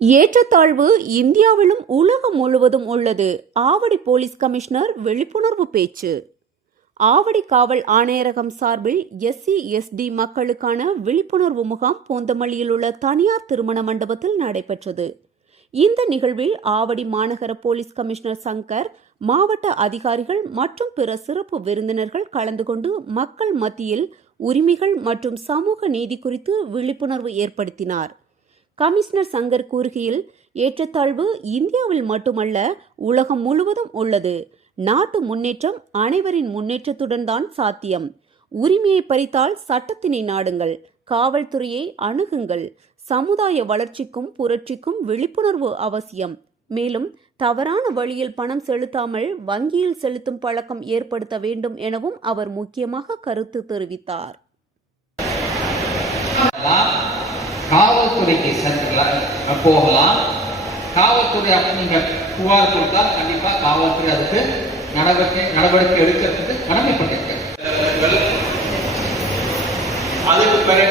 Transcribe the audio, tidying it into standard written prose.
ஏற்றத்தாழ்வு இந்தியாவிலும் உலகம் முழுவதும் உள்ளது. ஆவடி போலீஸ் கமிஷனர் விழிப்புணர்வு பேச்சு. ஆவடி காவல் ஆணையரகம் சார்பில் SC/SD மக்களுக்கான விழிப்புணர்வு முகாம் பூந்தமல்லியில் உள்ள தனியார் திருமண மண்டபத்தில் நடைபெற்றது. இந்த நிகழ்வில் ஆவடி மாநகர போலீஸ் கமிஷனர் சங்கர், மாவட்ட அதிகாரிகள் மற்றும் பிற சிறப்பு விருந்தினர்கள் கலந்து கொண்டு மக்கள் மத்தியில் உரிமைகள் மற்றும் சமூக நீதி குறித்து விழிப்புணர்வு ஏற்படுத்தினார். கமிஷனர் சங்கர் கூறுகையில், ஏற்றத்தாழ்வு இந்தியாவில் மட்டுமல்ல, உலகம் முழுவதும் உள்ளது. நாட்டு முன்னேற்றம் அனைவரின் முன்னேற்றத்துடன் தான் சாத்தியம். உரிமையை பறித்தால் சட்டத்தினை நாடுங்கள், காவல்துறையை அணுகுங்கள். சமுதாய வளர்ச்சிக்கும் புரட்சிக்கும் விழிப்புணர்வு அவசியம். மேலும் தவறான வழியில் பணம் செலுத்தாமல் வங்கியில் செலுத்தும் பழக்கம் ஏற்படுத்த வேண்டும் எனவும் அவர் முக்கியமாக கருத்து தெரிவித்தார். காவல்துறைக்கு போகலாம். காவல்துறை அப்படி நீங்க புகார் கொடுத்தால் கண்டிப்பா காவல்துறை அதுக்கு நடவடிக்கை எடுக்கிறதுக்கு கடமைப்பட்டிருக்க.